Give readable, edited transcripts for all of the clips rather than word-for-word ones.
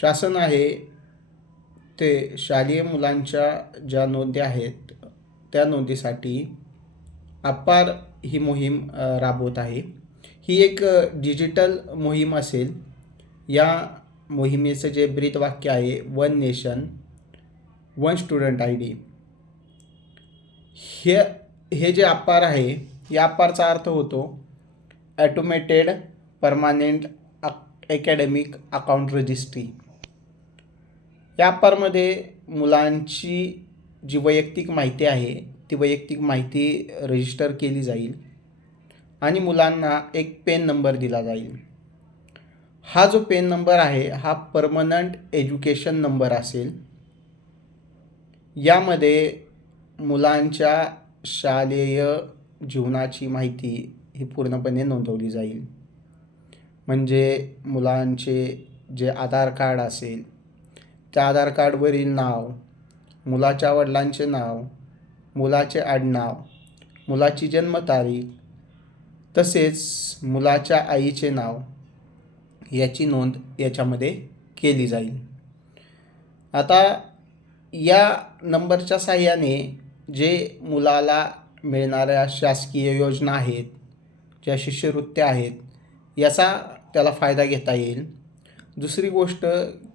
शासन आहे ते शालेय मुलांच्या ज्या नोंदी आहेत त्या नोंदीसाठी अपार ही मोहीम राबवत आहे. ही एक डिजिटल मोहीम असेल. या मोहिमेचं जे ब्रीदवाक्य आहे, one nation one student I D. हे जे अपार आहे, या अपारचा अर्थ होतो automated permanent academic account registry. या अपारमध्ये मुलांची जी वैयक्तिक माहिती आहे ती वैयक्तिक माहिती रजिस्टर केली जाईल आणि मुलांना एक पेन नंबर दिला जाईल. हा जो पेन नंबर आहे हा परमनंट एज्युकेशन नंबर असेल. यामध्ये मुलांच्या शालेय जीवनाची माहिती ही पूर्णपणे नोंदवली जाईल. म्हणजे मुलांचे जे आधार कार्ड असेल त्या आधार कार्डवरील नाव, मुलाच्या वडिलांचे नाव, मुलाचे आडनाव, मुलाची जन्मतारीख तसेच मुलाच्या आईचे नाव याची नोंद याच्यामध्ये केली जाईल. आता या नंबरच्या साहाय्याने जे मुलाला मिळणाऱ्या शासकीय योजना आहेत, ज्या शिष्यवृत्त्या आहेत, याचा त्याला फायदा घेता येईल. दुसरी गोष्ट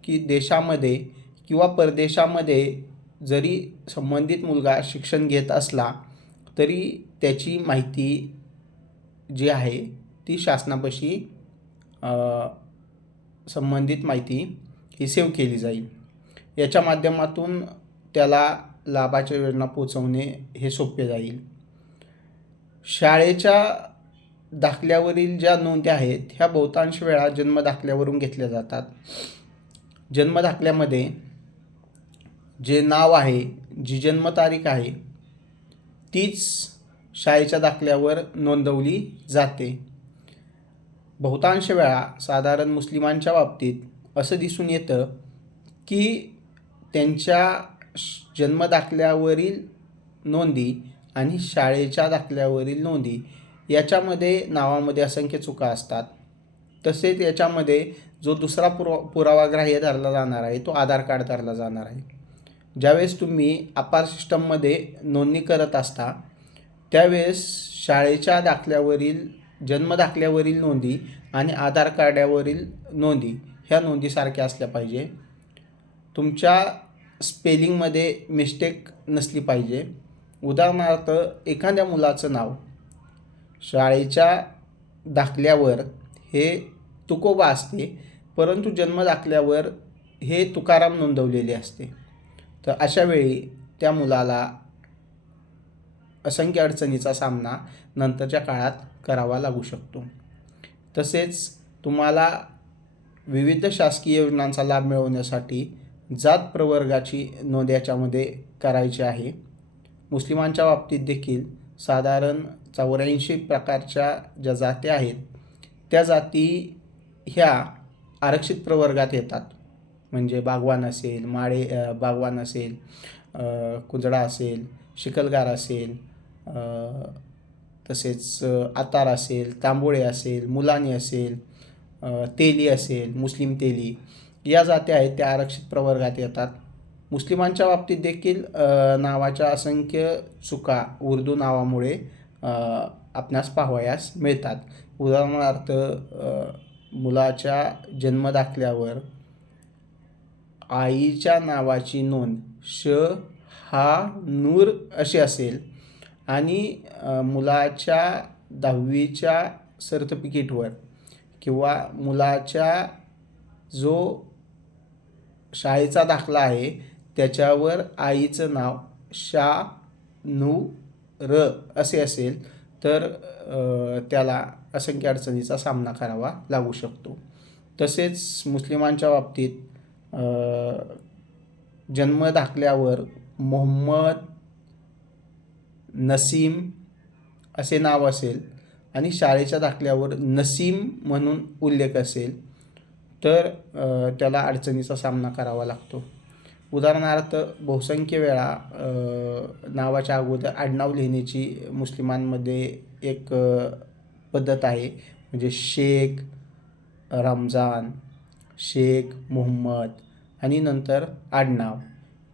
की देशामध्ये किंवा परदेशामध्ये जरी संबंधित मुलगा शिक्षण घेत असला तरी त्याची माहिती जी आहे ती शासनापाशी संबंधित माहिती ही सेव्ह केली जाईल. याच्या माध्यमातून त्याला लाभाच्या योजना पोचवणे हे सोपे जाईल. शाळेच्या दाखल्यावरील ज्या नोंदी आहेत ह्या बहुतांश वेळा जन्मदाखल्यावरून घेतल्या जातात. जन्मदाखल्यामध्ये जे नाव आहे, जी जन्मतारीख आहे तीच शाळेच्या दाखल्यावर नोंदवली जाते. बहुतांश वेळा साधारण मुस्लिमांच्या बाबतीत असं दिसून येतं की त्यांच्या जन्मदाखल्यावरील नोंदी आणि शाळेच्या दाखल्यावरील नोंदी याच्यामध्ये नावामध्ये असंख्य चुका असतात. तसेच याच्यामध्ये जो दुसरा पुरावा ग्राह्य धरला जाणार आहे तो आधार कार्ड धरला जाणार आहे. ज्यावेळेस तुम्ही अपार सिस्टममध्ये नोंदणी करत असता त्यावेळेस शाळेच्या दाखल्यावरील जन्मदाखल्यावरील नोंदी आणि आधार कार्डावरील नोंदी ह्या नोंदीसारख्या असल्या पाहिजे. तुमच्या स्पेलिंगमध्ये मिस्टेक नसली पाहिजे. उदाहरणार्थ एखाद्या मुलाचं नाव शाळेच्या दाखल्यावर हे तुकोबा असते परंतु जन्मदाखल्यावर हे तुकाराम नोंदवलेले असते. तर अशावेळी त्या मुलाला असंख्य अडचणीचा सामना नंतरच्या काळात करावा लागू शकतो. तसेच तुम्हाला विविध शासकीय योजनांचा लाभ मिळवण्यासाठी जात प्रवर्गाची नोंद याच्यामध्ये करायची आहे. मुस्लिमांच्या बाबतीत देखील साधारण 84 प्रकारच्या ज्या जाती आहेत त्या जाती ह्या आरक्षित प्रवर्गात येतात. म्हणजे बागवान असेल, बागवान असेल, कुजडा असेल, शिकलगार असेल, तसेच आतार असेल, तांबोळे असेल, मुलानी असेल, तेली असेल, मुस्लिम तेली या जाती आहेत त्या आरक्षित प्रवर्गात येतात. मुस्लिमांच्या बाबतीत देखील नावाच्या असंख्य चुका उर्दू नावामुळे आपणास पाहावयास मिळतात. उदाहरणार्थ मुलाच्या जन्मदाखल्यावर आईच्या नावाची नोंद नूर अशी असेल आणि मुलाच्या 10वीच्या सर्टिफिकेटवर किंवा मुलाच्या जो शाळेचा दाखला आहे त्याच्यावर आईचं नाव नूर असे असेल तर त्याला असंख्य अडचणीचा सामना करावा लागू शकतो. तसेच मुस्लिमांच्या बाबतीत जन्मदाखल्यावर मोहम्मद नसीम असे नाव असेल आणि शाळेच्या दाखल्यावर नसीम म्हणून उल्लेख असेल तर त्याला अडचणीचा सामना करावा लागतो. उदाहरणार्थ बहुसंख्य वेळा नावाच्या अगोदर आडनाव लिहिण्याची मुस्लिमांमध्ये एक पद्धत आहे. म्हणजे शेख, रमजान, शेख, मोहम्मद आणि नंतर आडनाव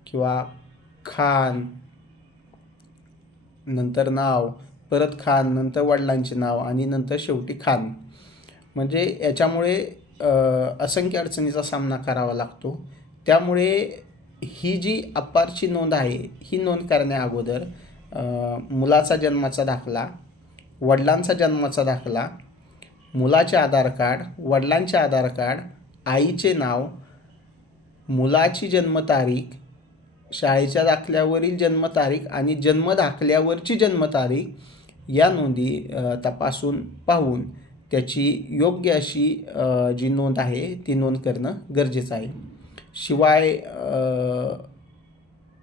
किंवा खान, नंतर नाव, परत खान, नंतर वडिलांचे नाव आणि नंतर शेवटी खान. म्हणजे याच्यामुळे असंख्य अडचणीचा सामना करावा लागतो. त्यामुळे ही जी अपारची नोंद आहे, ही नोंद करण्या अगोदर मुलाचा जन्माचा दाखला, वडिलांचा जन्माचा दाखला, मुलाचे आधार कार्ड, वडिलांचे आधार कार्ड, आईचे नाव, मुलाची जन्मतारीख, शाळेच्या दाखल्यावरील जन्मतारीख आणि जन्मदाखल्यावरची जन्मतारीख या नोंदी तपासून पाहून त्याची योग्य अशी जी नोंद आहे ती नोंद करणं गरजेचं आहे. शिवाय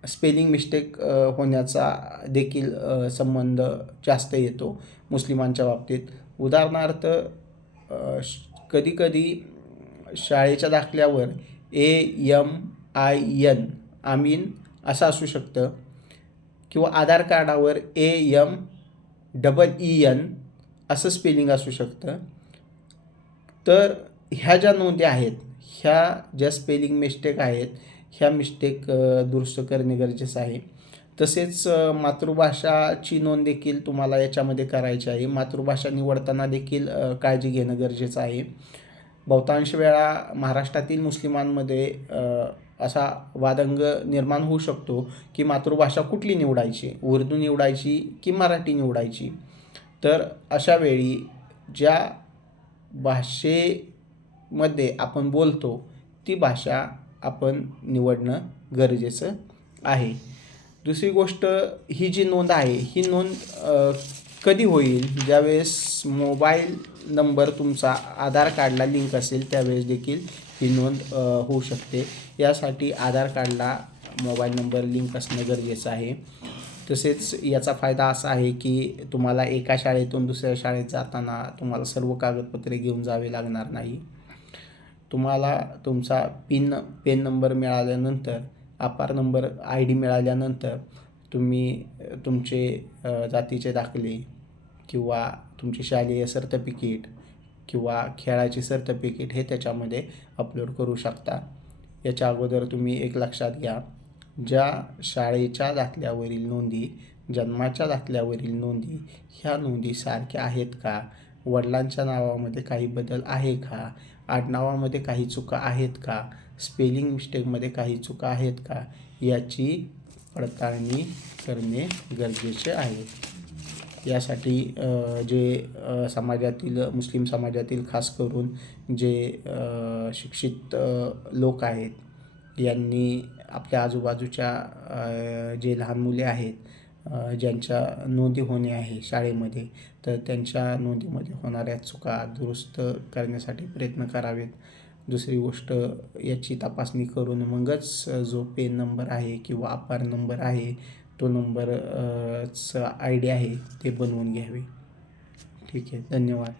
स्पेलिंग मिस्टेक होण्याचा देखील संबंध जास्त येतो मुस्लिमांच्या बाबतीत. उदाहरणार्थ कधीकधी शाळेच्या दाखल्यावर AMIN आमीन असं असू शकतं किंवा आधार कार्डावर AMEEN असं स्पेलिंग असू शकतं. तर ह्या ज्या नोंदी आहेत, ह्या ज्या स्पेलिंग मिस्टेक आहेत, ह्या मिस्टेक दुरुस्त करणे गरजेचं आहे. तसेच मातृभाषाची नोंद देखील तुम्हाला याच्यामध्ये करायची आहे. मातृभाषा निवडताना देखील काळजी घेणं गरजेचं आहे. बहुतांश वेळा महाराष्ट्रातील मुस्लिमांमध्ये असा वादंग निर्माण होऊ शकतो की मातृभाषा कुठली निवडायची, उर्दू निवडायची की मराठी निवडायची. तर अशा वेळी ज्या भाषेमध्ये आपण बोलतो ती भाषा आपण निवडणं गरजेचं आहे. दुसरी गोष्ट, ही जी नोंद आहे ही नोंद कधी होईल, ज्यावेळेस मोबाईल नंबर तुमचा आधार कार्डला लिंक असेल त्यावेळेस देखील ही नोंद होऊ शकते. यासाठी आधार कार्डला मोबाईल नंबर लिंक असणं गरजेचं आहे. तसेच याचा फायदा असा आहे की तुम्हाला एका शाळेतून दुसऱ्या शाळेत जाताना तुम्हाला सर्व कागदपत्रे घेऊन जावे लागणार नाही. तुम्हाला तुमचा पेन नंबर मिळाल्यानंतर, आधार नंबर ID मिळाल्यानंतर तुम्ही तुमचे जातीचे दाखले किंवा तुमची शालेय सर्टिफिकेट किंवा खेळाची सर्टिफिकेट हे त्याच्यामध्ये अपलोड करू शकता. याच्या अगोदर तुम्ही एक लक्षात घ्या, ज्या शाळेच्या दाखल्यावरील नोंदी, जन्माच्या दाखल्यावरील नोंदी ह्या नोंदी सारख्या आहेत का, वडिलांच्या नावामध्ये काही बदल आहे का, आडनावामध्ये काही चुका आहेत का, स्पेलिंग मिस्टेकमध्ये काही चुका आहेत का, याची पडताळणी करणे गरजेचे आहे. यासाठी जे समाजातील, मुस्लिम समाजातील खास करून जे शिक्षित लोक आहेत यांनी आपल्या आजूबाजूच्या जे लहान मुले आहेत ज्यांच्या नोंदी होणे आहे शाळेमध्ये, तर त्यांच्या नोंदीमध्ये होणाऱ्या चुका दुरुस्त करण्यासाठी प्रयत्न करावेत. दुसरी गोष्ट, याची तपासणी करून मगच जो पेन नंबर आहे किंवा आधार नंबर आहे तो नंबरचा ID आहे ते बनवून घ्यावे. ठीक आहे, धन्यवाद.